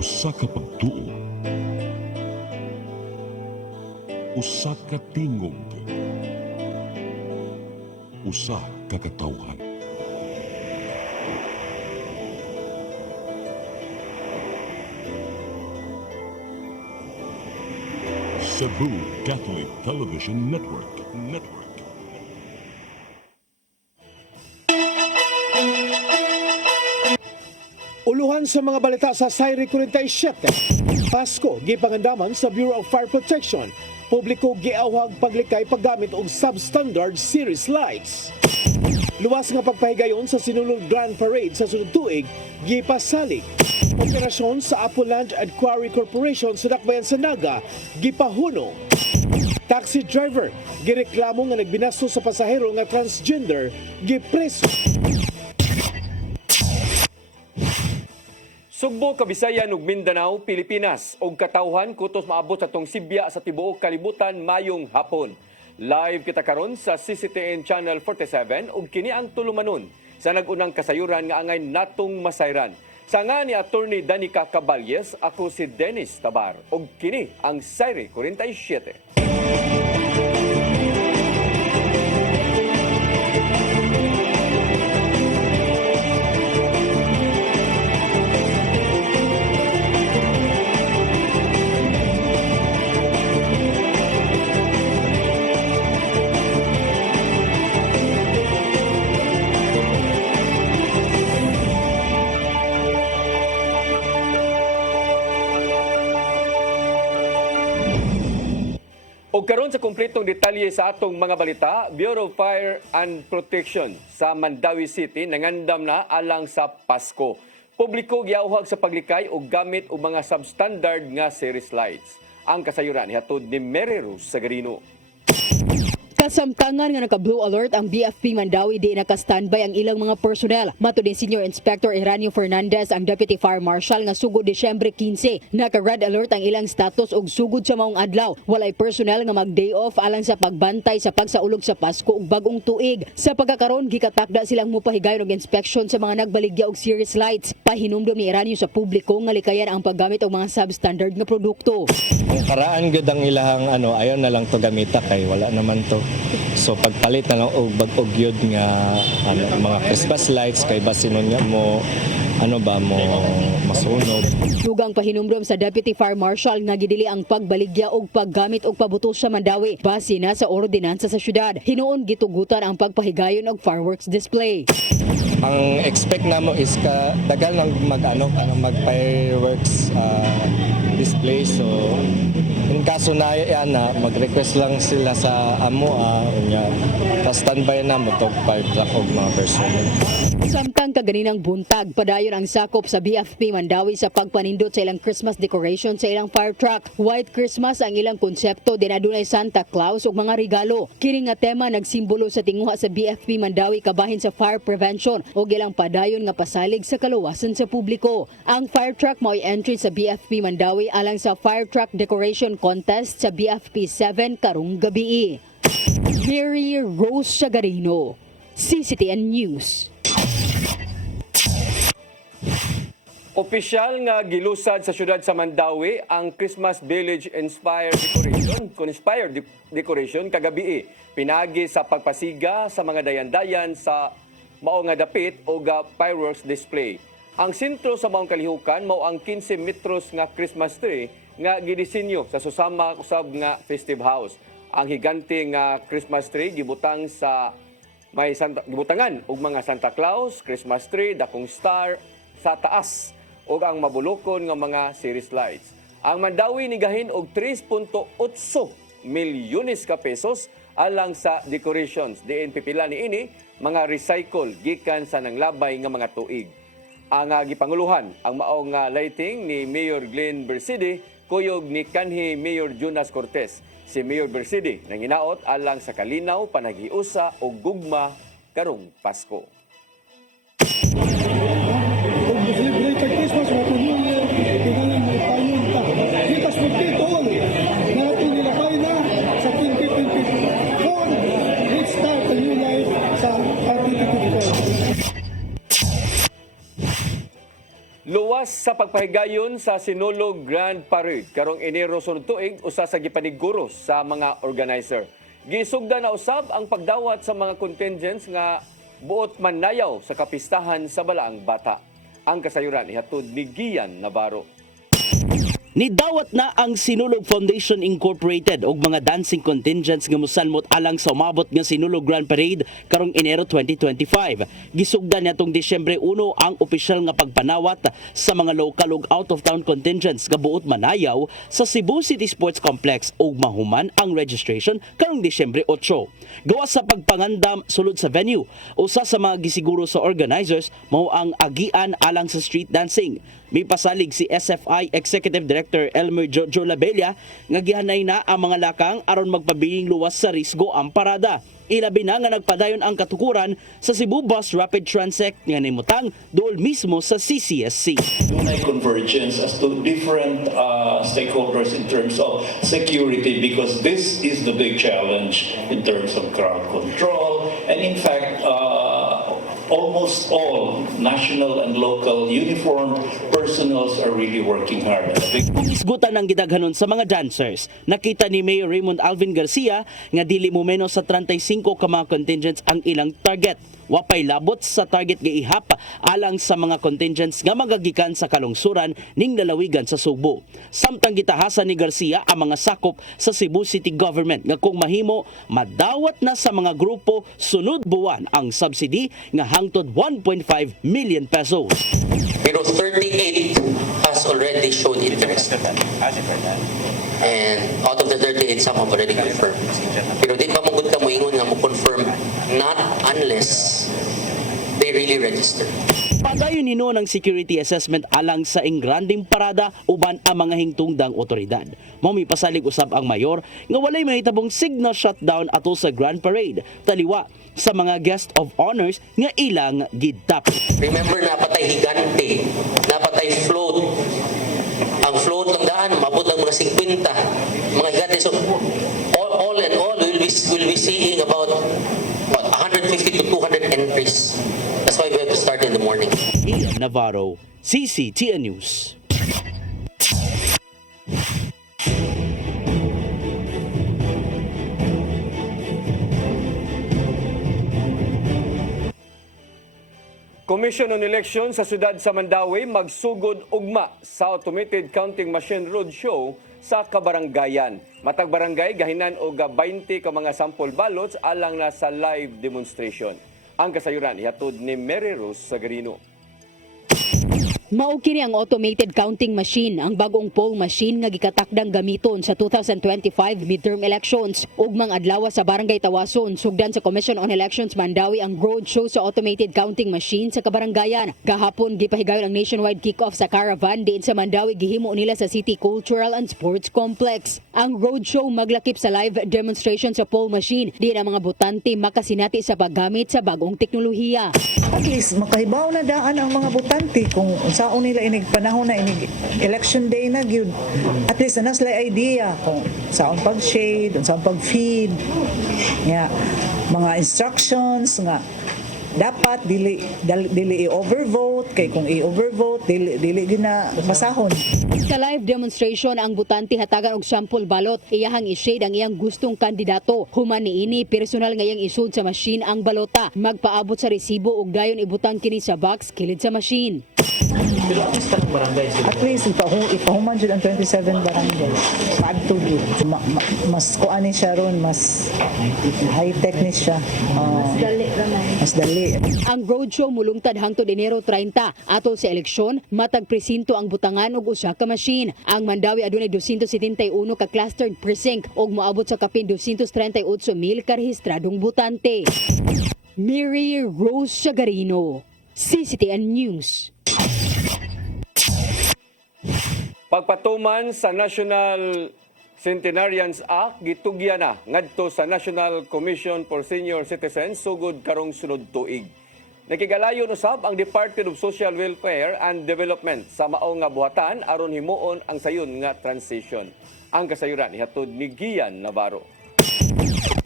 Usa ka pagtuo, usa ka tingog, usa ka katawhan. Cebu Catholic Television Network. Uluhan sa mga balita sa Sayri 47. Pasko, gipangandaman sa Bureau of Fire Protection. Publiko giawhag paglikay paggamit og substandard series lights. Luwas nga pagpahigayon sa sinulog Grand Parade sa sunod tuig, gipasalig. Operasyon sa Apoland and Quarry Corporation sa Dakbayan sa Naga, gipahuno. Taxi driver, gireklamo nga nagbinasto sa pasahero nga transgender, gipreso. Sugbo, Kabisayan ug Mindanao, Pilipinas og katawhan kutos maabot sa tong Sibya sa tibuok kalibutan mayong hapon. Live kita karon sa CCTN Channel 47 ug kini ang tulumanon sa nagunang kasayuran nga angay natong masayran. Sa nga ni Attorney Danica Caballes, ako si Dennis Tabar ug kini ang Sayri 47. O karon sa kumpletong detalye sa atong mga balita, Bureau of Fire and Protection sa Mandawi City nangandam na alang sa Pasko. Publiko giawhag sa paglikay og gamit og mga substandard nga series lights. Ang kasayuran ihatod ni Mary Rose Sagarino. Kasamtangan nga naka-blue alert ang BFP Mandawi di naka-standby ang ilang mga personnel. Mato din Senior Inspector Eranio Fernandez, ang Deputy Fire Marshal nga sugod Disyembre 15. Naka-red alert ang ilang status og sugod sa maong adlaw. Walay personnel nga mag-day off alang sa pagbantay sa pagsaulog sa Pasko ug bagong tuig. Sa pagkakaron, gikatakda silang mupahigayon og inspection sa mga nagbaligya og series lights. Pahinumdom ni Eranio sa publiko nga likayan ang paggamit og mga substandard nga produkto. Ang karaan gud ang ilahang ayon na lang to gamita kay wala naman to. So pagpalit na lang og bag-og yun nga mga Christmas lights kay basinon nga mo masunog. Dugang pahinumdom sa Deputy Fire Marshal nga gidili ang pagbaligya og paggamit og pabutos sa Mandawi base na sa ordinansa sa syudad. Hinuon gitugutan ang pagpahigayon og fireworks display. Ang expect namo is dagal nang mag fireworks display, so in kaso na yan mag-request lang sila sa amo standby na mo tog fire truck og mga personnel. Samtang kaganinang buntag, padayon ang sakop sa BFP Mandawi sa pagpanindot sa ilang Christmas decoration sa ilang fire truck. White Christmas ang ilang konsepto, din adunay Santa Claus ug mga regalo. Kini nga tema nagsimbolo sa tinguha sa BFP Mandawi kabahin sa fire prevention ug ilang padayon nga pasalig sa kaluwasan sa publiko. Ang fire truck mao'y entry sa BFP Mandawi alang sa fire truck decoration contest sa BFP 7 karong gabi. Mary Rose Sagarino, CCTN News. Opisyal nga gilusad sa syudad sa Mandawi ang Christmas Village Inspired Decoration kagabi. Pinagi sa pagpasiga sa mga dayan-dayan sa mao nga dapit o fireworks display. Ang sentro sa maong kalihukan mao ang 15 metros nga Christmas tree nga gidisenyo sa susama usab nga festive house. Ang higante nga Christmas tree gibutang sa gibutangan og mga Santa Claus, Christmas tree, dakong star sa taas ug ang mabulokon nga mga series lights. Ang Mandawi nigahin og 3.8 milyones ka pesos alang sa decorations. Diin pipila niini mga recycle gikan sa nanglabay nga mga tuig. Ang gipanguluhan ang maong lighting ni Mayor Glenn Bersidi kuyog ni kanhi Mayor Jonas Cortez. Si Mayor Bersidi nanginaot alang sa kalinaw, panagiusa o gugma karong Pasko. Luwas Gawas sa pagpahigayon sa Sinulog Grand Parade karong Enero sunod tuig usa sa gipaniguros sa mga organizer. Gisugdan na usab ang pagdawat sa mga contingents nga buot mannayaw sa kapistahan sa Balaang Bata. Ang kasayuran ihatod ni Gian Navarro. Nidawat na ang Sinulog Foundation Incorporated og mga dancing contingents nga mosanmot alang sa umabot nga Sinulog Grand Parade karong Enero 2025. Gisugdan nitong Disyembre 1 ang opisyal nga pagpanawat sa mga local ug out-of-town contingents nga buot manayaw sa Cebu City Sports Complex ug mahuman ang registration karong Disyembre 8. Gawas sa pagpangandam sulod sa venue, usa sa mga gisiguro sa organizers mao ang agian alang sa street dancing. May pasalig si SFI Executive Director Elmer Jojo Labella nga gihanay na ang mga lakang aron magpabiling luwas sa risgo ang parada. Ilabi na nga nagpadayon ang katukuran sa Cebu Bus Rapid Transit nga nimutang duol mismo sa CCSC. Dunay convergence as to different stakeholders in terms of security, because this is the big challenge in terms of crowd control, and in fact almost all national and local uniformed personnels are really working hard. Kung isgutan ang gidaghanon sa mga dancers, nakita ni Mayor Raymond Alvin Garcia nga dili mo menos sa 35 ka mga contingents ang ilang target. Wapay labot sa target nga ihap alang sa mga contingents nga magagikan sa kalungsuran ning lalawigan sa Subo. Samtang gitahasan ni Garcia ang mga sakop sa Cebu City Government nga kung mahimo madawat na sa mga grupo sunod buwan ang subsidy nga hangtod 1.5 million pesos. Pero 38 has already shown interest. And out of the 38, some have already confirmed. Pero di pa magod ka mo ingon nga mo confirm, not unless they really register. Padayon ni ng security assessment alang sa ingranding parada uban ang mga hingtungdang otoridad. Mao pasalig usab ang mayor nga walay mahitabong signal shutdown ato sa Grand Parade taliwa sa mga guest of honors nga ilang gidtap. Remember, napatay higante, napatay float. Ang float lang daan, mabot lang mga 50. Mga higante. So, all in all, we'll be seeing about 150 to 200 entries. That's why we have to start in the morning. Ian Navarro, CCTN News. Commission on Election sa siyudad sa Mandawi magsugod ugma sa automated counting machine roadshow sa kabarangayan. Matag barangay gahinan og 20 ka mga sample ballots alang na sa live demonstration. Ang kasayuran ihatod ni Mary Rose Sagarino. Mao kini ang automated counting machine, ang bagong poll machine nga gikatakdang gamiton sa 2025 midterm elections. Ug mga adlaw sa Barangay Tawason, sugdan sa Commission on Elections Mandawi ang roadshow sa automated counting machine sa kabarangayan. Kahapon gipahigayon ang nationwide kick-off sa caravan diin sa Mandawi, gihimo nila sa City Cultural and Sports Complex. Ang roadshow maglakip sa live demonstration sa poll machine, diin ang mga botante makasinati sa paggamit sa bagong teknolohiya. At least makahibaw na daan ang mga botante kung saon nila inig panahon na inig election day na gyud. At least na sila idea kung saon pag-shade, saon pag-feed. Yeah. Mga instructions nga dapat dili i-overvote, kay kung i-overvote dili gina pasahon. Sa live demonstration, ang botante hatagan og sample balot, iyahang i-shade ang iyang gustong kandidato. Human niini personal nga iyang isud sa machine ang balota. Magpaabot sa resibo ug dayon ibutang kini sa box kilid sa machine. At least ipahuman jud ang 27 barangay. Padto gyud. Mas kuani siya ron, mas high-tech ni siya. Mas dali. Ang roadshow mulungtad hangtod Enero 30 ato sa eleksyon, matag presinto ang butangan og usa ka machine. Ang Mandawi adunay 271 ka clustered precinct ug moabot sa kapin 238,000 ka rehistradong botante. Mary Rose Sagarino, CCTN News. Pagpatuman sa National Centenarians Act, gitugya na ngadto sa National Commission for Senior Citizens sugod karong sunod tuig. Nakigalayon usab ang Department of Social Welfare and Development sa mao nga buhatan aron himuon ang sayon nga transition. Ang kasayuran ihatod ni Gian Navarro.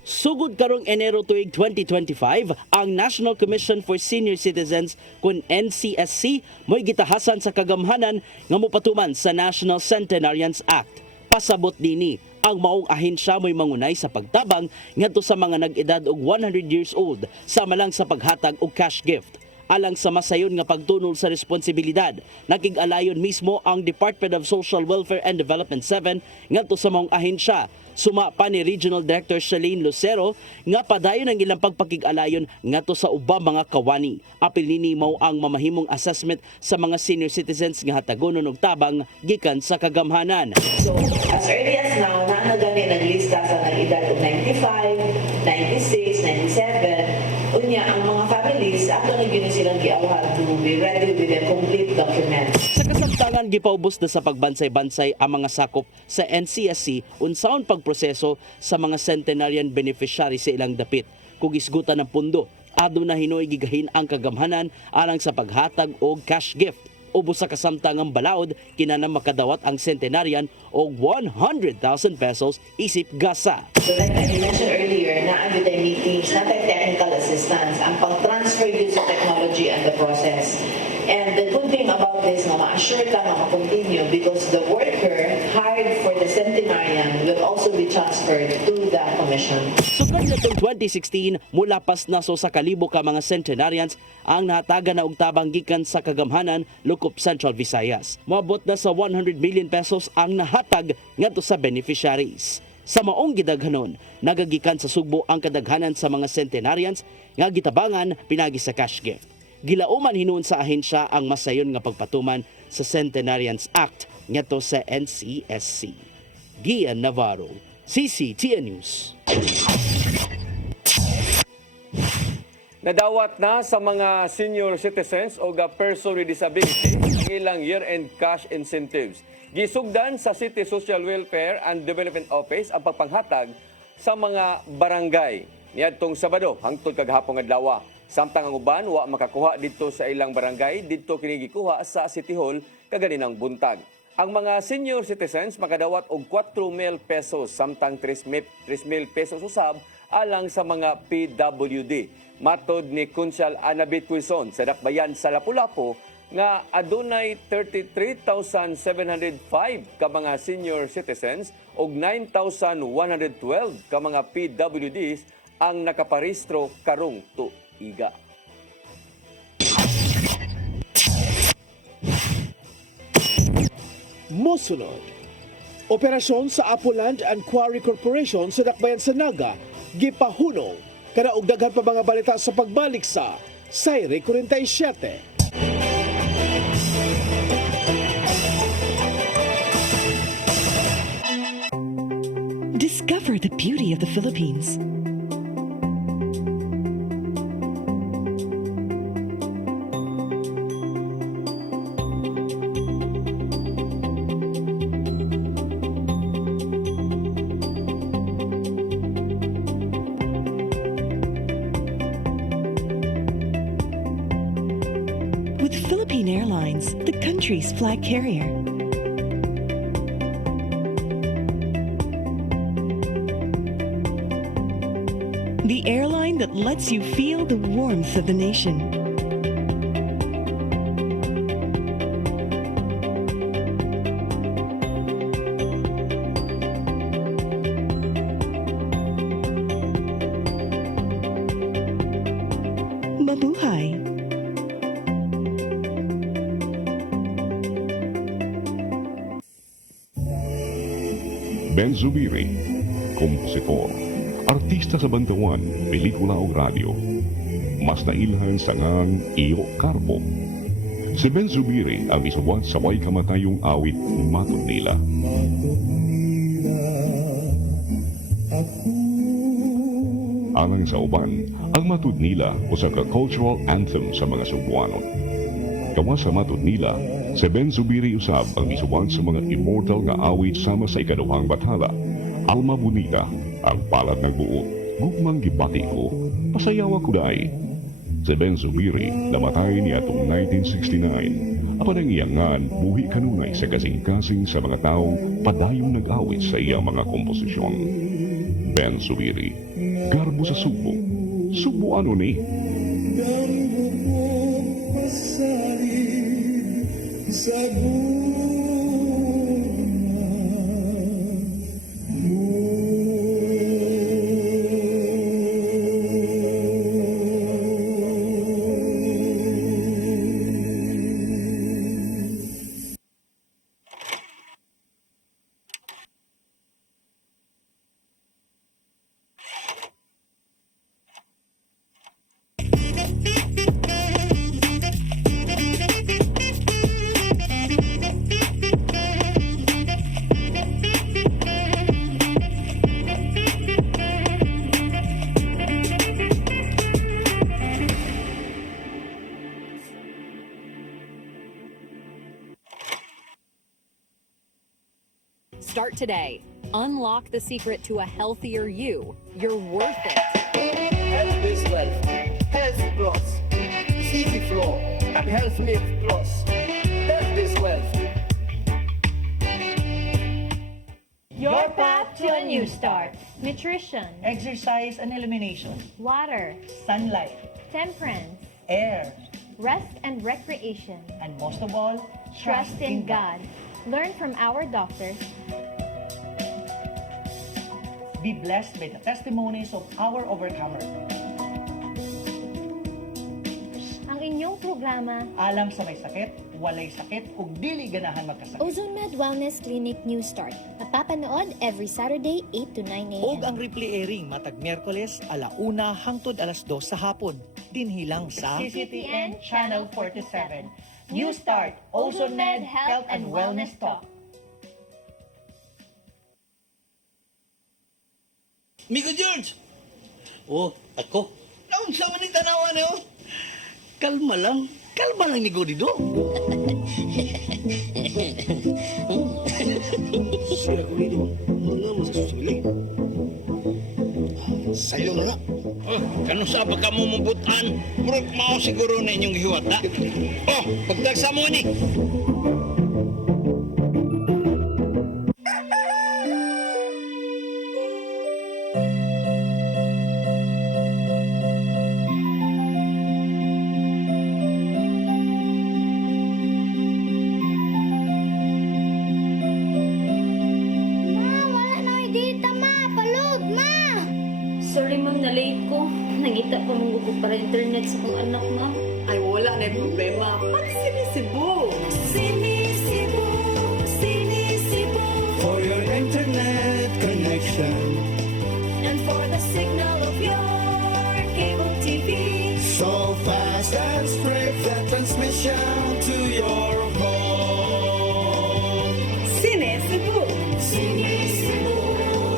Sugod karong Enero tuig 2025, ang National Commission for Senior Citizens kun NCSC mo'y gitahasan sa kagamhanan nga mopatuman sa National Centenarians Act. Pasabot dini ang maong ahensya mo'y mangunay sa pagtabang ngadto sa mga nag-edad og 100 years old sama lang sa paghatag og cash gift. Alang sa masayon nga pagtunol sa responsibilidad, nakig-alayon mismo ang Department of Social Welfare and Development 7 ngadto sa maong ahensya. Suma pa ni Regional Director Shalene Lucero nga padayon ang ilang pagpakig-alayon ngadto sa ubang mga kawani. Apil nini mao ang mamahimong assessment sa mga senior citizens nga hatagonon og tabang gikan sa kagamhanan. So, as early as now, gani naglista sa nag-edad og 95, 96, 97. Unya, ang mga families, ato na yun silang giawhag to be ready with a complete document. Sa kasamtangan, gipaubos na sa pagbansay-bansay ang mga sakop sa NCSC unsaon pagproseso sa mga centenarian beneficiary sa ilang dapit. Kung isgutan ng pundo, ado na hinoy gigahin ang kagamhanan alang sa paghatag og cash gift. Ubos sa kasamtangang balaod, kinanang makadawat ang centenarian og 100,000 pesos isip gasa. So like I mentioned earlier, naagyo tayo meetings, na tayo technical assistance, ang pag-transfer yun sa technology and the process. And the good thing about this, na ma-assure ka na ma-continue because the worker hired for the centenarian will also be transferred to the commission. Sukad nitong 2016, mulapas na so sa kalibo ka mga centenarians ang nahatagan na og tabang gikan sa kagamhanan Lukop Central Visayas. Moabot na sa 100 million pesos ang nahatag ngadto sa beneficiaries. Sa maong gidaghanon, nagagikan sa Sugbo ang kadaghanan sa mga centenarians nga gitabangan pinagi sa cash gift. Gilauman hinuon sa ahensya ang masayon nga pagpatuman sa Centenarians Act ngadto sa NCSC. Gian Navarro, CCTN News. Nadawat na sa mga senior citizens o person with disability ang ilang year-end cash incentives. Gisugdan sa City Social Welfare and Development Office ang pagpanghatag sa mga barangay niadtong Sabado hangtod kaghapon adlaw. Samtang ang uban wa makakuha dito sa ilang barangay, dito kini gikuha sa City Hall kaganinang buntag. Ang mga senior citizens makadawat og 4,000 pesos samtang 3,000 pesos usab alang sa mga PWD. Matod ni Kunsyal Anabit Quezon sa Dakbayan sa Lapu-Lapu nga adunay 33,705 ka mga senior citizens ug 9,112 ka mga PWDs ang nakaparehistro karong tuiga. Mosunod, operasyon sa Apuland and Quarry Corporation sa Dakbayan sa Naga, gipahunong kada og daghan pa mga balita sa pagbalik sa Sayre 47. Discover the beauty of the Philippines. With Philippine Airlines, the country's flag carrier. The airline that lets you feel the warmth of the nation. Mabuhay! Ben Zubiri, kompositor, artista sa bantawan, pelikula o radyo. Mas nailhan sa ngang Iyo Carbo. Si Ben Zubiri ang isuwat sa way kamatayong awit Matod Nila. Alang sa uban, ang Matod Nila usa ka cultural anthem sa mga Cebuano. Gawa sa Matod Nila, si Ben Zubiri usab ang isuwat sa mga immortal nga awit sama sa ikaduhang bathala. Alma Bonita, ang palad ng buo, gugmang gibati ko, pasayawa ko dahi. Si Ben Zubiri namatay niya atong 1969. Apan ang iyangan, buhi kanunay sa kasing-kasing sa mga taong padayong nag-awit sa iyang mga komposisyon. Ben Zubiri, Garbo sa Subo. Subo ano ni? Start today. Unlock the secret to a healthier you. You're worth it. Health is wealth. Health plus. Easy flow. Health live plus. Health is wealth. Your path to a new start. Nutrition, Exercise and elimination. water, Sunlight. temperance, Air. rest and recreation. And most of all, Trust in God. Learn from our doctors. Be blessed by the testimonies of our overcomer. Ang inyong programa, Alam sa may sakit, walay sakit, ug dili ganahan magkasakit. Ozone Med Wellness Clinic New Start. Napapanood every Saturday 8 to 9 a.m. Og ang replay airing matag Miyerkules 1:00 hangtod 2:00 sa hapon. Dinhi lang sa CCTN Channel 47. New Start, Ozone Med Health and Wellness Talk. Migo George! Oh, ako? Naon sa maning tanawan niyo? Kalma lang. Kalma lang ni Godido. Siya ko dito. Ano mo sa susili? Sayo na na. Oh, kano sa ba ka mo mabutan? Murag mao siguro na inyong hiwata. Oh, pagdagsa mo ni. Wala na dita, ma! Palud, ma! Sorry, ma'am, na late ko. Nangita pa mong gusto para internet sa kong anak, ma'am. Ay, wala na yung problema. Magsisibo. Sinisibo, sinisibo, For your internet connection. and for the signal of your cable TV. So fast and straight the transmission to your home. Sinisibo, sinisibo,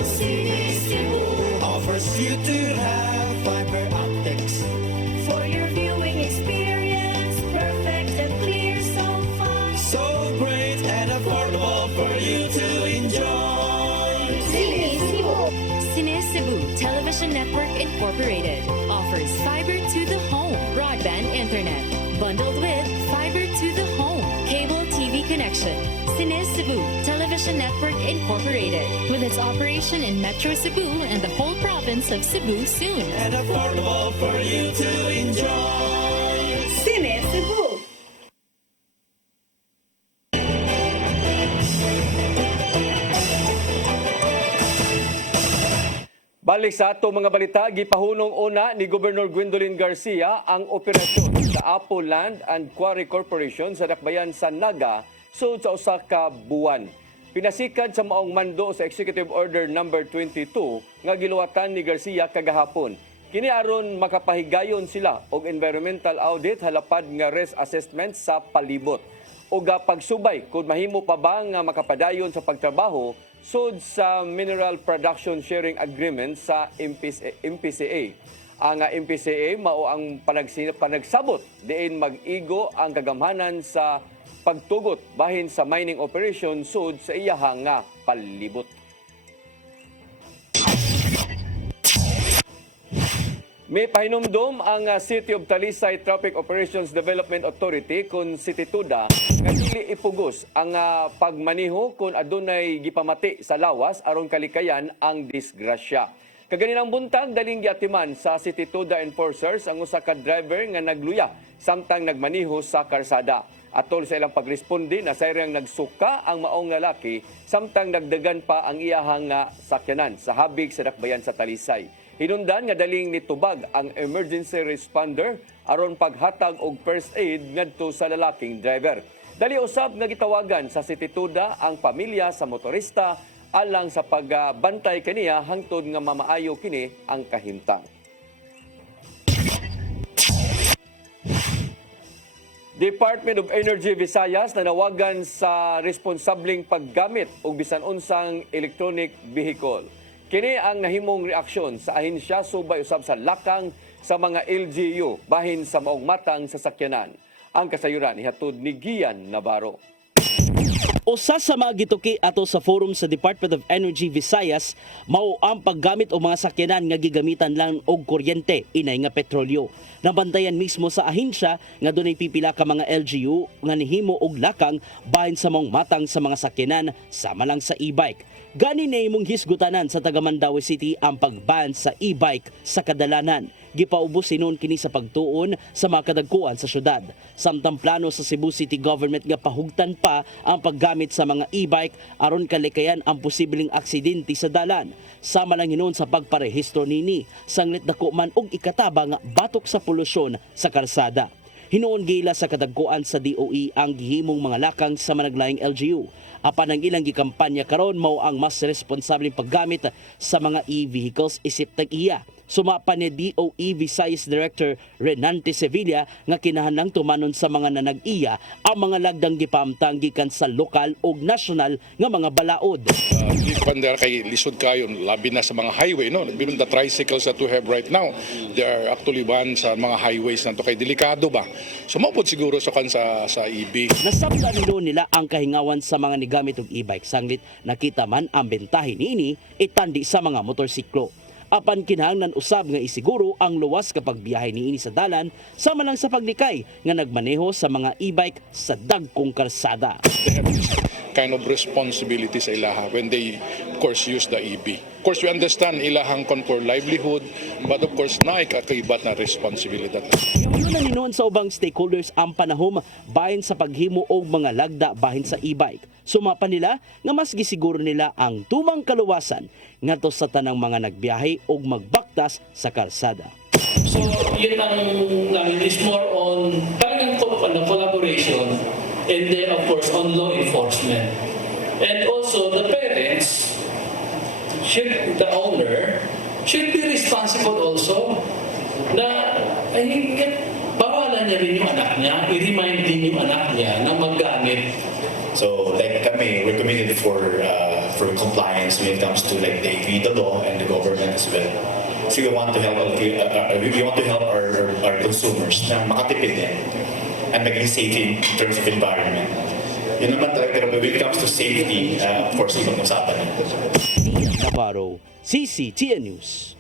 sinisibo, Offers you to have fiber optics. for your viewing experience, perfect and clear so fast. So great and affordable for you to enjoy. Sinisibo. Cine Cebu Television Network Incorporated offers fiber to the home broadband internet bundled with fiber to the home cable TV connection. Cine Cebu Television Network Incorporated with its operation in Metro Cebu and the whole province of Cebu soon. And affordable for you to enjoy. Sinisibo. Balik sa ato mga balita, gipahunong una ni Gobernador Gwendolyn Garcia ang operasyon sa Apple Land and Quarry Corporation sa dakbayan sa Naga sud sa usa ka buwan. Pinasikad sa maong mando sa Executive Order number 22 nga giluwatan ni Garcia kagahapon. Kini aron makapahigayon sila og environmental audit halapad nga risk assessment sa palibot o pagsubay kung mahimo pa ba nga makapadayon sa pagtrabaho sud sa Mineral Production Sharing Agreement sa MPCA. Ang MPCA mao ang panagsabot diin mag-igo ang kagamhanan sa pagtugot bahin sa mining operation sud sa iyahang nga palibot. May pahinumdom ang City of Talisay Traffic Operations Development Authority kung City Tuda nga dili ipugos ang pagmaniho kung adunay gipamati sa lawas aron kalikayan ang disgrasya. Kaganinang buntag daling giatiman sa City Tuda enforcers ang usa ka driver nga nagluya samtang nagmaniho sa karsada. Atol sa ilang pagresponde na sayrang nagsuka ang maong lalaki samtang nagdagan pa ang iyahang nga sakyanan sa habig sa dakbayan sa Talisay. Hinundan nga daling nitubag ang emergency responder aron paghatag og first aid ngadto sa lalaking driver. Dali usab nga gitawagan sa City Tuda ang pamilya sa motorista alang sa pagbantay kaniya hangtod nga mamaayo kini ang kahimtang. Department of Energy Visayas nanawagan sa responsableng paggamit og bisan unsang electronic vehicle. Kini ang nahimong reaksyon sa ahensya subay usab sa lakang sa mga LGU bahin sa maong matang sasakyanan. Ang kasayuran ihatod ni Gian Navarro. Usa sa mga gituki ato sa forum sa Department of Energy Visayas mao ang paggamit og mga sakyanan nga gigamitan lang og kuryente inay nga petrolyo. Nabantayan mismo sa ahensya nga dunay pipila ka mga LGU nga nihimo og lakang bahin sa maong matang sa mga sakyanan sama lang sa e-bike. Gani na imong hisgutanan sa taga Mandaue City ang pagban sa e-bike sa kadalanan. Gipaubos sinon kini sa pagtuon sa mga kadagkuan sa syudad. Samtang plano sa Cebu City Government nga pahugtan pa ang paggamit sa mga e-bike aron kalikayan ang posibleng aksidente sa dalan. Sama lang hinon sa pagparehistro nini, sanglit dako man og ikataba nga batok sa polusyon sa kalsada. Hinuon gila sa kadagkuan sa DOE ang gihimong mga lakang sa managlaing LGU. Apan ang ilang gikampanya karon mao ang mas responsableng paggamit sa mga e-vehicles isip tag-iya. Sumapa ni DOE Visayas Director Renante Sevilla nga kinahanglang tumanon sa mga nanag-iya ang mga lagdang gipamtang gikan sa lokal ug nasyonal nga mga balaod. Di pandar kay lisod kayo labi na sa mga highway no. Bilang the tricycles that we have right now, they are actually banned sa mga highways nanto kay delikado ba. Sumapod siguro sa EV. Nasabtan nila ang kahingawan sa mga nigamit og e-bike sanglit nakita man ang bentahe niini itandi sa mga motorsiklo. Apan kinahanglan usab nga isiguro ang luwas kapag biyahe niini sa dalan sama lang sa paglikay nga nagmaneho sa mga e-bike sa dagkong kalsada. They have this kind of responsibility sa ilaha when they of course use the EV. Of course we understand ilahang for livelihood but of course naay kakaibat na responsibilidad. Yung na ninuon sa ubang stakeholders ang panahom bahin sa paghimo og mga lagda bahin sa e-bike. Sumapa nila nga mas gisiguro nila ang tumang kaluwasan ngadto sa tanang mga nagbiyahe og magbaktas sa kalsada. So yun ang namin is more on talagang collaboration and then of course on law enforcement. And also the parents, the owner, should be responsible also na bawalan niya rin yung anak niya, i-remind din yung anak niya na maggamit. So like kami, we're committed for compliance when it comes to like the law and the government as well. So we want to help our consumers na makatipid din and maging safe in terms of environment. Yun naman talaga when it comes to safety, of course, ibang usapan. Navarro, CCTN News.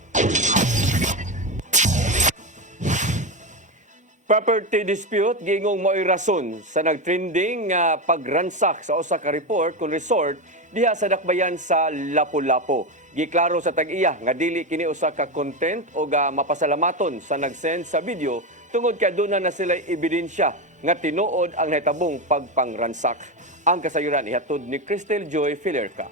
Property dispute gingong mo'y rason sa nagtrending nga pagransak sa usa ka report kung resort diha sa dakbayan sa Lapu-Lapu. Giklaro sa tag-iya nga dili kini usa ka content o mapasalamaton sa nag-send sa video tungod kay aduna na sila ebidensya nga tinuod ang nahitabong pagpangransak. Ang kasayuran ihatod ni Cristel Joy Filerca.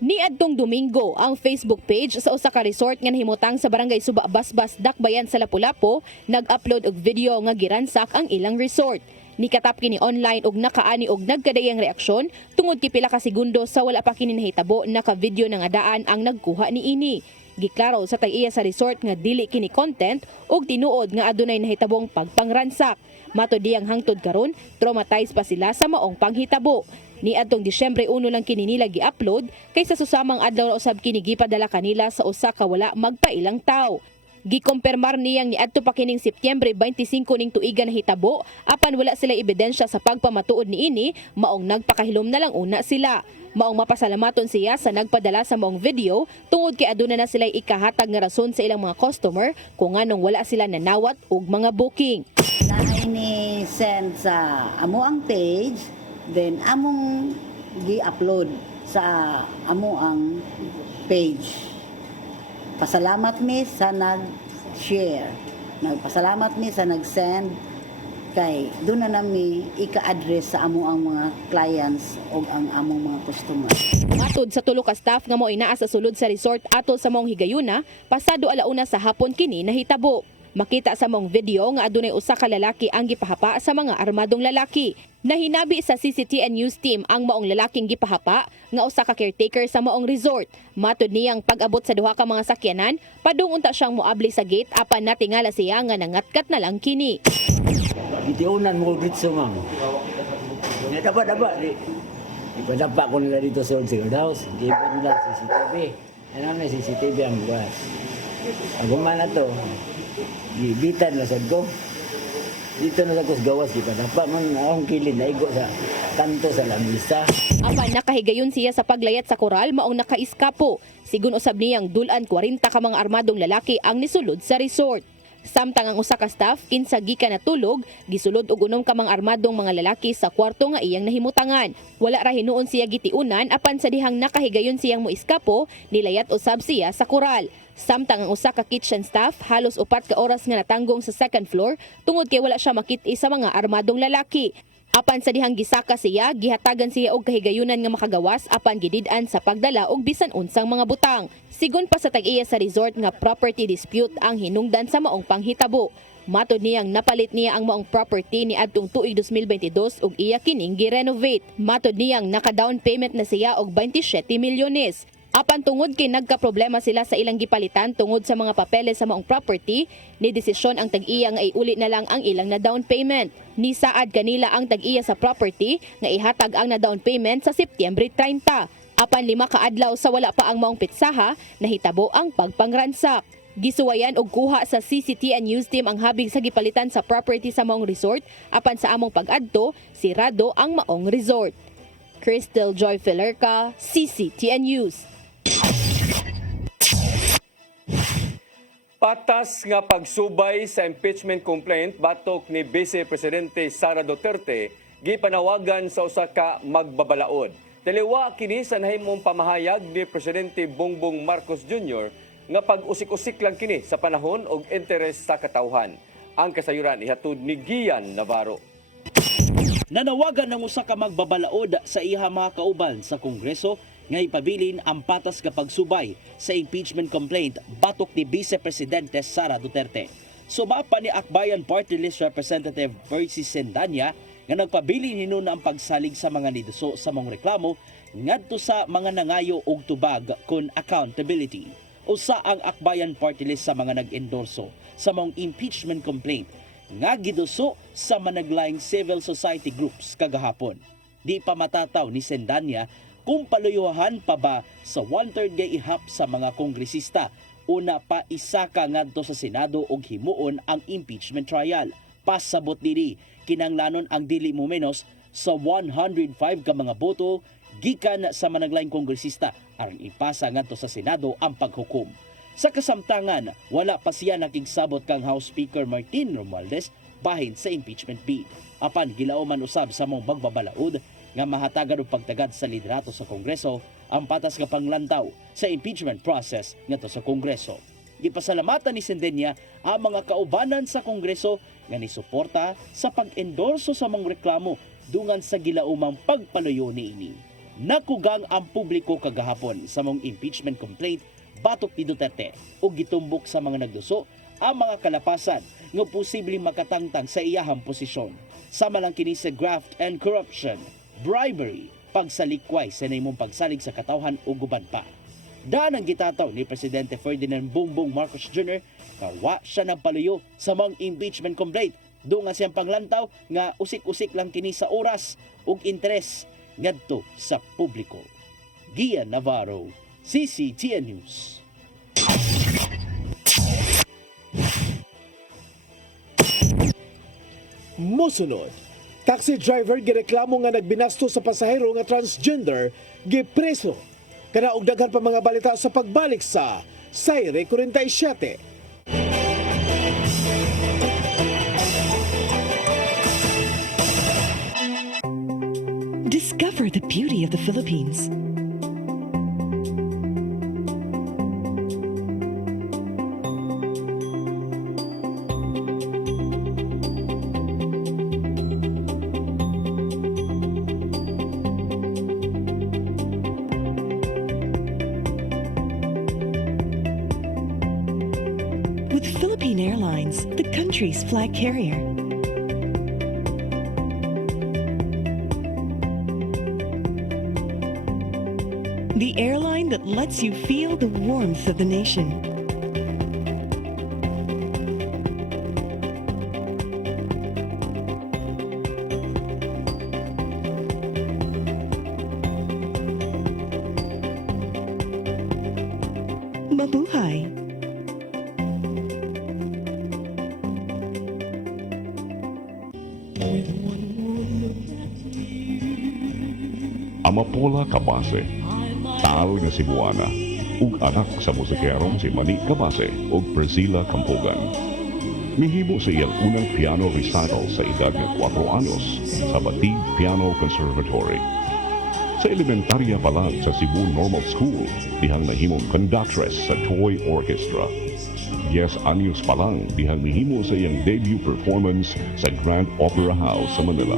Niadtong Domingo, ang Facebook page sa usa ka resort nga nahimutang sa barangay Suba Basbas, Dakbayan sa Lapu-Lapu nag-upload og video nga giransak ang ilang resort. Nikatap kini online og nakaani og nagkadayang reaksyon tungod kay pila ka segundo sa wala pa kini nahitabo naka-video nga daan ang nagkuha niini. Giklaro sa tag-iya sa resort nga dili kini content og tinuod nga adunay nahitabong pagpangransak. Matod diyang hangtod karon, traumatized pa sila sa maong panghitabo. Niadtong Disyembre 1 lang kini nila gi-upload kaysa susamang adlaw usab kini gipadala kanila sa usa ka wala magpailang tawo. Gikumpirmar niyang niadto pa kining Setyembre 25 ning tuigan na hitabo apan wala sila ebidensya sa pagpamatuod niini, maong nagpakahilom na lang una sila. Maong mapasalamaton siya sa nagpadala sa maong video tungod kay aduna na sila ikahatag nga rason sa ilang mga customer kung nganong wala sila nanawat og mga booking. Naay ni send sa amo ang page, then among gi-upload sa amo ang page. nagpasalamat mi sa nag-share. Nagpasalamat mi sa nag-send kay doon na nami ika-address sa amo ang mga clients o ang among mga customer. Matod sa tulo ka staff nga mo inaa sa sulod sa resort atol sa mong higayuna, pasado alauna sa hapon kini nahitabo. Makita sa mong video nga adunay usa ka lalaki ang gipahapa sa mga armadong lalaki. Nahinabi sa CCTN News team ang maong lalaking gipahapa nga usa ka caretaker sa maong resort. Matod niyang pag-abot sa duha ka mga sakyanan, padung unta siyang moabli sa gate apan natingala siya nga nangatkat na lang kini. Itiunan mo ko dito, ma'am. Dapat. Ipadapa ko nila dito sa Old House. Hindi pa nila CCTV. Ano may CCTV ang bukas. Aguma na to. Gibitan na sad ko. Dito na sa gawas. Ipadapa man akong kilid na igo sa kanto sa lamisa. Apan nakahigayon siya sa paglayat sa koral maong nakaiskapo. Sigun usab niyang dulan 40 ka mga armadong lalaki ang nisulod sa resort. Samtang ang usa ka staff kinsa gikan natulog, gisulod og unom ka mga armadong mga lalaki sa kwarto nga iyang nahimutangan. Wala ra hinuon siya gitiunan apan sa dihang nakahigayon siyang moiskapo, nilayat usab siya sa koral. Samtang ang usa ka kitchen staff halos 4 ka oras nga natanggong sa second floor tungod kay wala siya makit-i sa mga armadong lalaki. Apan sa dihang gisaka siya, gihatagan siya og kahigayunan nga makagawas apan gidid-an sa pagdala og bisan unsang mga butang. Sigon pa sa tag-iya sa resort nga property dispute ang hinungdan sa maong panghitabo. Matod niyang napalit niya ang maong property ni adtong tuig 2022 ug iya kining gi-renovate. Matod niyang naka-down payment na siya og 27 milyones. Apan tungod kay nagka-problema sila sa ilang gipalitan tungod sa mga papeles sa maong property, ni desisyon ang tag-iya nga iuli na lang ang ilang na down payment. Ni saad kanila ang tag-iya sa property nga ihatag ang na down payment sa Setyembre 30. Apan 5 ka adlaw sa wala pa ang maong pitsaha, nahitabo ang pagpangransak. Gisuwayan og kuha sa CCTN News team ang habig sa gipalitan sa property sa maong resort, apan sa among pag-adto, sirado ang maong resort. Crystal Joy Filerca, CCTN News. Patas nga pagsubay sa impeachment complaint batok ni Vice Presidente Sara Duterte gipanawagan sa usa ka magbabalaod. Daliwa kini sa nahimong pamahayag ni Presidente Bongbong Marcos Jr. nga pag-usik-usik lang kini sa panahon og interes sa katawhan. Ang kasayuran ihatod ni Gian Navarro. Nanawagan ng usa ka magbabalaod sa iha mga kauban sa Kongreso nga ipabilin ang patas nga pagsubay sa impeachment complaint batok ni Vice Presidente Sara Duterte. Sumapa ni Akbayan Party List Representative Percy Sendanya nga nagpabilin hinuna ang pagsalig sa mga niduso sa mga reklamo ngadto sa mga nangayo og tubag kon accountability. Usa ang Akbayan Party List sa mga nag-endorso sa mga impeachment complaint nga giduso sa managlaing civil society groups kagahapon. Di pa matataw ni Sendanya kung paluyuhan pa ba sa 1/3 nga ihap sa mga kongresista una pa isaka ngadto sa Senado og himuon ang impeachment trial. Pasabot diri kinanglanon ang dili mo menos sa 105 ka mga boto gikan sa managlaing kongresista aron ipasa ngadto sa Senado ang paghukom. Sa kasamtangan, wala pa siya nakigsabot kang House Speaker Martin Romualdez bahin sa impeachment bid. Apan gilauman usab sa mga magbabalaod nga mahatagan og pagtagad sa liderato sa Kongreso ang patas nga panglantaw sa impeachment process ngadto sa Kongreso. Gipasalamatan ni Sendenya ang mga kaubanan sa Kongreso nga nisuporta sa pag-endorso sa mga reklamo dungan sa gilaumang pagpaluyo niini. Nakugang ang publiko kagahapon sa mga impeachment complaint batok ni Duterte ug gitumbok sa mga nagduso ang mga kalapasan nga posibleng makatangtang sa iyahang posisyon. Sama lang kini sa graft and corruption, bribery, pagsalikway sa naimong pagsalig sa katawhan o guban pa. Daan ang gitataw ni Presidente Ferdinand Bongbong Marcos Jr. kawa siya nagpaluyo sa mga impeachment complaint. Doon nga siyang panglantaw nga usik-usik lang kini sa oras ug interes ngadto sa publiko. Gian Navarro, CCTN News. Musunod, taxi driver gireklamo nga nagbinasto sa pasahero nga transgender gipreso. Kana og daghan pa mga balita sa pagbalik sa Sayre 47. Discover the beauty of the Philippines. with Philippine Airlines, the country's flag carrier. The airline that lets you feel the warmth of the nation. Mabuhay! Amapola Cabase, taal nga Cebuana, ug anak sa musikerong si Manny Cabase ug Priscilla Campogan. Mihimo sa iyang unang piano recital sa edad ng 4 anyos sa Batid Piano Conservatory. Sa elementarya pa lang sa Cebu Normal School, dihang nahimong conductress sa Toy Orchestra. 10 anyos pa lang dihang mihimo sa iyang debut performance sa Grand Opera House sa Manila.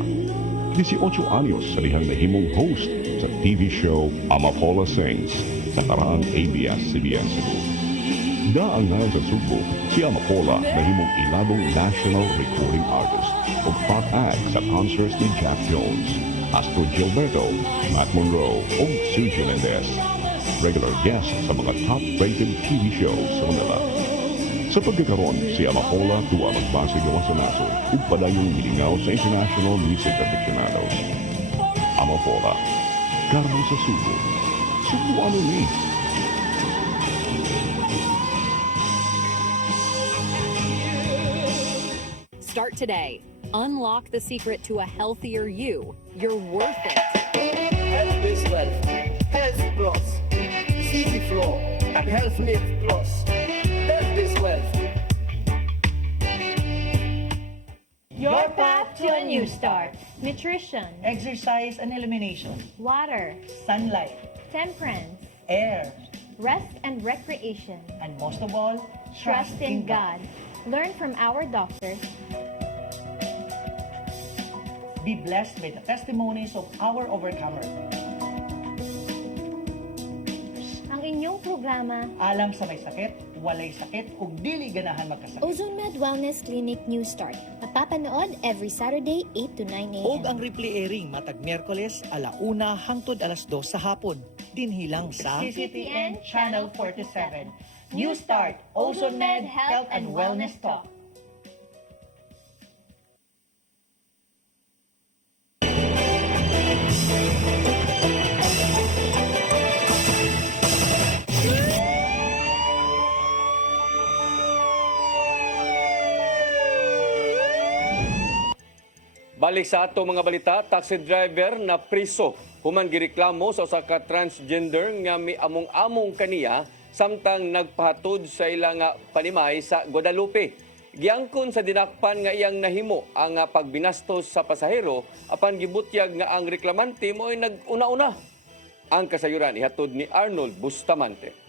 18 anyos sa dihang nahimong host sa TV show Amapola Sings sa karaang ABS-CBN Cebu. Daangal sa Subo, si Amapola nahimong ilabong national recording artist o front act sa concerts ni Jack Jones, Astro Gilberto, Matt Monroe o Suzy Mendez. Regular guest sa mga top-rated TV shows sa Manila. Sa pagkakaroon, si Amapola tuwa magbase gawa sa naso ug padayong milingaw sa International Music Aficionados. Amapola, karmo sa Subo. Subuano ni. Start today. Unlock the secret to a healthier you. You're worth it. Health is wealth. Health Plus. CV Flow and Health Lift Plus. Health is wealth. Your path to a new start. Nutrition, Exercise and elimination. water, Sunlight. temperance, Air. rest and recreation. And most of all, Trust in God. Learn from our doctors. Be blessed by the testimonies of our overcomer. Ang inyong programa, Alam sa may sakit, walay sakit, ug dili ganahan magkasakit. Ozone Med Wellness Clinic New Start. Mapapanood every Saturday 8 to 9 a.m. Og ang replay airing matag Miyerkules 1:00 hangtod 2:00 sa hapon. Dinhilang sa CCTN Channel 47. New Start, Ozone Med Health and Wellness Talk. Balik sa ato mga balita, taxi driver na priso human gireklamo sa usa ka transgender nga miamong-among kaniya samtang nagpahatod sa ilang panimay sa Guadalupe. Giangkon sa dinakpan nga iyang nahimo ang pagbinastos sa pasahero apan gibutyag nga ang reklamante mo'y nag-una-una. Ang kasayuran ihatod ni Arnold Bustamante.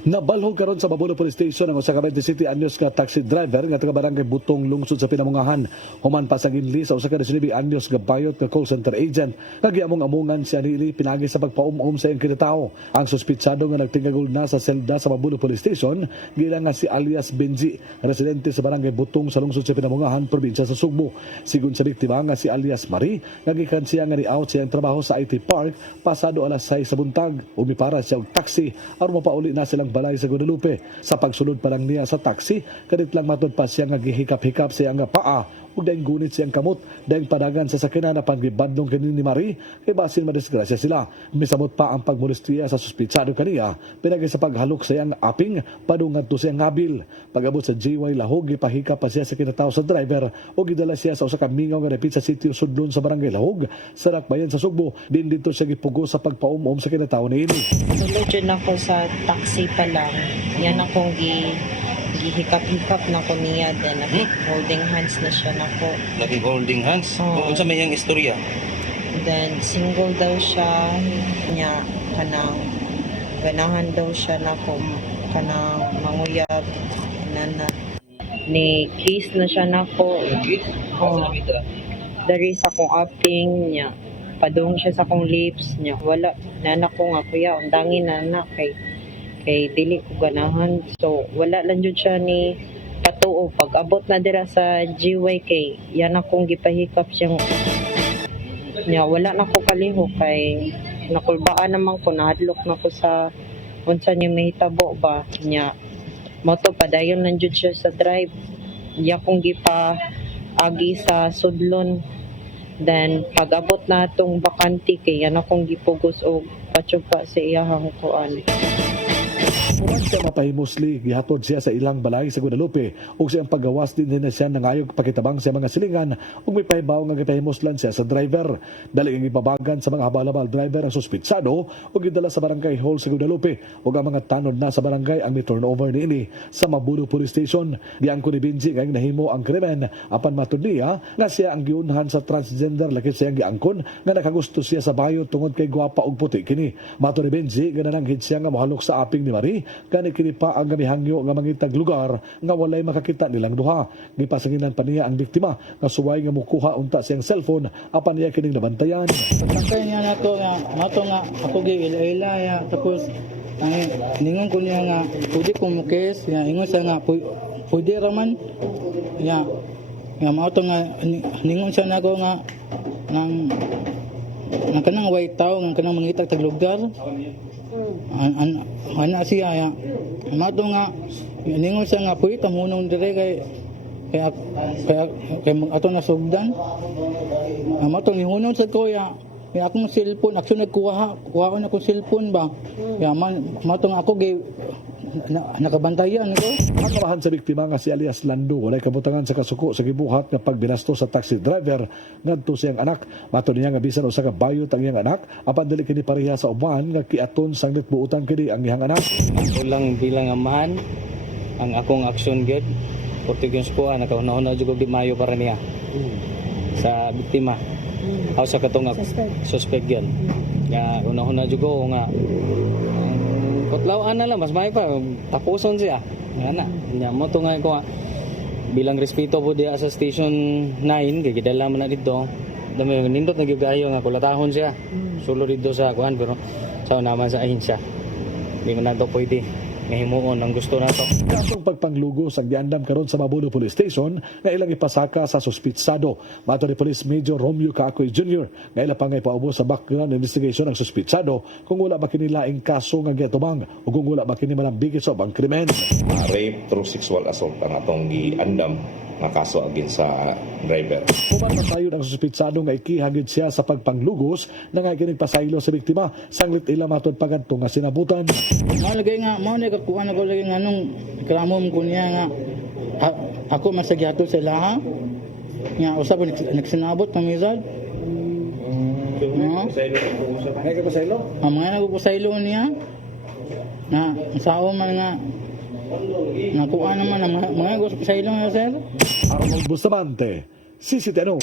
Nabalhog karon sa Babuno Police Station ang usa ka 27 anyos nga taxi driver nga taga barangay Butong lungsod sa Pinamungahan. Human pa sa ginli sa usa ka 19 anyos nga bayot nga call center agent nga giamong-amongan si Anili pinagi sa pagpaum-um sa iyang kinatawo. Ang suspitsado nga nagtingagol na sa selda sa Babuno Police Station gila nga si alias Benji, residente sa barangay Butong sa lungsod sa Pinamungahan, probinsya sa Sugbo. Sigon sa biktima nga si alias Marie, nga gikan siya nga ni-out sa iyang trabaho sa IT Park pasado alas 6 sa buntag. Umipara siya og taxi aron mapauli na silang balay sa Guadalupe. Sa pagsulod pa lang niya sa taxi, kadit lang matod pa siya nga gihikap-hikap siya nga paa ug daing gunit siyang kamot, daing padagan sa sakyanan na panggibadlong kini ni Marie kay basin madisgrasya sila. Misamot pa ang pagmolestiya sa suspitsado kaniya pinagi sa paghalok sa iyang aping padungan to siyang ngabil. Pag-abot sa GY Lahog, gipahikap pa siya sa kinatawo sa driver o gidala siya sa usa ka mingaw nga dapit sa sitio Sudlon sa barangay Lahog sa Dakbayan sa Sugbo. Din dito siya gipugo sa pagpaum-um sa kinatawo niini. Sulod yun ako sa taxi pa lang. Yan akong gihikap-hikap na ko niya. Then holding hands na siya na ko. Lagi holding hands? Kung sa may iyang istorya? Then single daw siya niya. Kanang ganahan daw siya na ko. Kanang manguyab. Nana. Ni kiss na siya na ko. Dari sa kong aping niya. Padung siya sa kong lips niya. Wala. Nana ko nga kuya. Undangin na kay kay dili ko ganahan. So wala lang jud siya ni patuo pag abot na dira sa GYK yan akong gipahikap siyang nya wala na ko kaliho kay nakulbaan naman ko nahadlok na ko sa unsa niya mahitabo ba nya mo to padayon lang jud siya sa drive ya kong gipa agi sa sudlon then pag abot na tong bakante kay yan akong gipugos og patsupa sa iyahang kuan. Human siya mapahimosli, gihatod siya sa ilang balay sa Guadalupe ug siyang paggawas din na siya nangayog pakitabang sa mga silingan ug may pahibaw nga gipahimoslan siya sa driver. Dali ang ibabagan sa mga habal-habal driver ang suspitsado ug gidala sa barangay hall sa Guadalupe ug ang mga tanod na sa barangay ang mi-turnover niini sa Mabuno Police Station. Giangko ni Benji nga nahimo ang krimen apan matud niya nga siya ang giunhan sa transgender lakit siya giangkon nga nakagusto siya sa bayo tungod kay gwapa ug puti kini. Matud ni Benji nga nananghid siya nga mohalok sa aping ni Marie kani kini pa ang gamihangyo nga mangitag lugar nga walay makakita nilang duha. Gipasanginan pa niya ang biktima nga suway nga mukuha unta siyang cellphone apan niya kining nabantayan. Sakay niya nato nga ako gi ila ya tapos ningon ko niya nga pwede ko mukes ya ingon siya nga pwede raman ya mao to nga ningon siya nako nga nang kanang white tao nga kanang mangitag tag lugar. Ana siya ya mato nga ningon siya nga puy tamunong dire kay ato nasugdan mato ni hunong sa kuya kay akong cellphone aksyon nagkuha na akong cellphone ba ya mato nga ako gay nakabantayan ko. Ang kamahan sa biktima nga si alias Lando walay kabutangan sa kasuko sa gibuhat nga pagbinasto sa taxi driver ngadto siyang anak. Mato niya nga bisan usa ka bayot ang iyang anak apan dili kini pareha sa uban nga kiaton sanglit buutan kini ang iyang anak. Ako lang bilang amahan ang akong aksyon gid Portuguese ko nakauna-una jud di mayo para niya sa biktima. Aw sa katong suspect yan. Nga una-una jud ko nga Kutlawan na lang, mas may pa, tapuson siya. Nga na, mo to nga ko bilang respeto po diya sa Station 9, kaya gidala mo na dito. Dami, nindot na gigayo nga, kulatahon siya. Sulo dito sa kuhan, pero sa naman sa ahinsya. Hindi mo na ito pwede. Ngahimuon ang gusto na to. Kasong pagpanglugos ang giandam karon sa Mabuno Police Station nga ilang ipasaka sa suspitsado. Mato ni Police Major Romeo Kakoy Jr. nga ila pa nga ipaubos sa background investigation ang suspitsado kung wala ba kini laing kaso nga giatubang o kung wala ba kini malambigit sa ubang krimen. Rape through sexual assault ang atong giandam nga kaso against sa driver. Human patayon ang suspitsado nga ikihagid siya sa pagpanglugos na nga kining pasaylo sa biktima sanglit ila matod pagadto nga sinabutan. Malagay nga mo na kuha na ko lagi nga nung kramom ko niya nga ako masagyato sa laha nga usap nagsinabot pamizad Ay ka pasaylo? Ang mga nagpasaylo niya na sao man nga nakuha naman ang mga nagpasaylo nga sir. Arnold Bustamante, CCTV.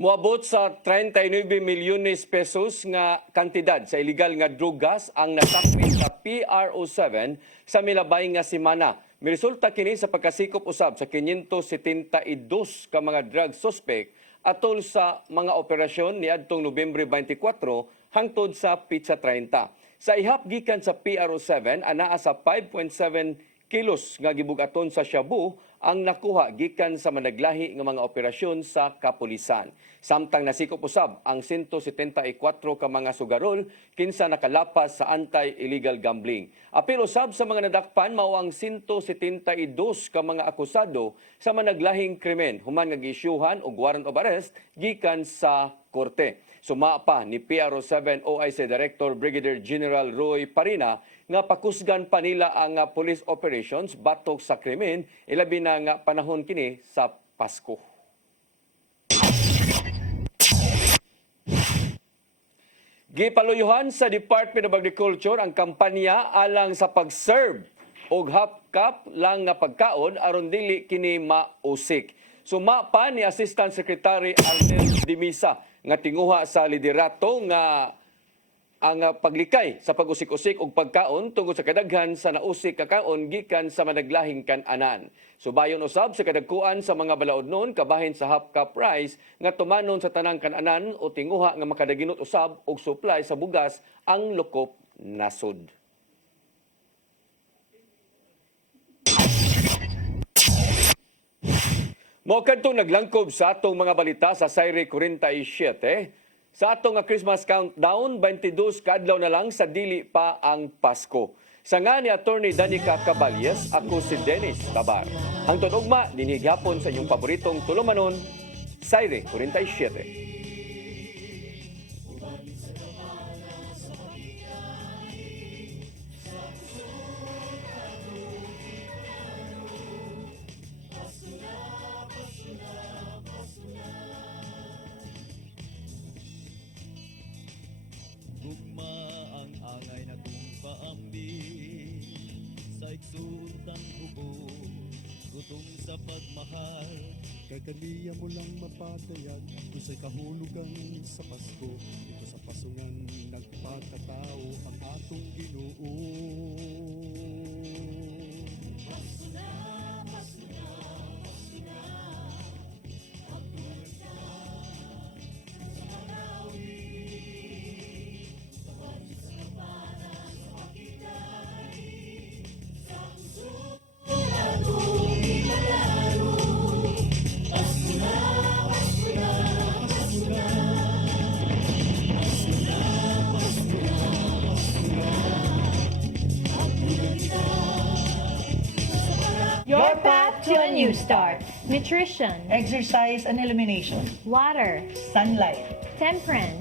Moabot sa 39 milyones pesos nga kantidad sa illegal nga drugas ang nasakmit sa PRO7 sa milabay nga semana. Miresulta kini sa pagkasikop usab sa 572 ka mga drug suspect atol sa mga operasyon niadtong Nobyembre 24 hangtod sa Pitsa 30. Sa ihap gikan sa PRO7 anaa sa 5.7 kilos nga gibugaton sa shabu ang nakuha gikan sa managlahi nga mga operasyon sa kapulisan. Samtang nasikop usab ang 174 ka mga sugarol kinsa nakalapas sa anti-illegal gambling. Apil usab sa mga nadakpan mao ang 172 ka mga akusado sa managlahing krimen human nga giisyuhan og warrant of arrest gikan sa korte. Suma pa ni PRO7 OIC Director Brigadier General Roy Parina nga pakusgan pa nila ang police operations batok sa krimen ilabi na nga panahon kini sa Pasko. Gipaluyuhan sa Department of Agriculture ang kampanya alang sa pag-serve og half-cup lang nga pagkaon aron dili kini mausik. Suma pa ni Assistant Secretary Arnel Dimisa nga tinguha sa liderato nga ang paglikay sa pag-usik-usik ug pagkaon tungod sa kadaghan sa nausik kakaon gikan sa managlahing kan-anan. Subayon usab sa kadagkuan sa mga balaodnon kabahin sa half cup rice nga tumanon sa tanang kan-anan o tinguha nga makadaginot usab og supply sa bugas ang lokop nasod. Mao kadtong naglangkob sa atong mga balita sa Sayre 47. Sa atong nga Christmas countdown, 22 kaadlaw na lang sa dili pa ang Pasko. Sa nga ni Attorney Danica Caballes, ako si Dennis Tabar. Hangtod ugma, dinhig hapon sa inyong paboritong tulumanon, Sayre 47. Kay kaniya mo lang mapatayag Kusay kahulugan sa Pasko Ito sa pasungan nagpakatao ang atong Ginoo. Pasko na, Pasko na, Pasko na. Pagtulad ka sa Manawi. Kapatid sa kapanan, sa makitay. Sa puso na kong ilalaro. Pasko na, Pasko na, Pasko na. Pasko na, Pasko na, Pasko na. Pagtulad ka. Your path to a new start. Nutrition. Exercise and elimination. Water. Sunlight. Temperance.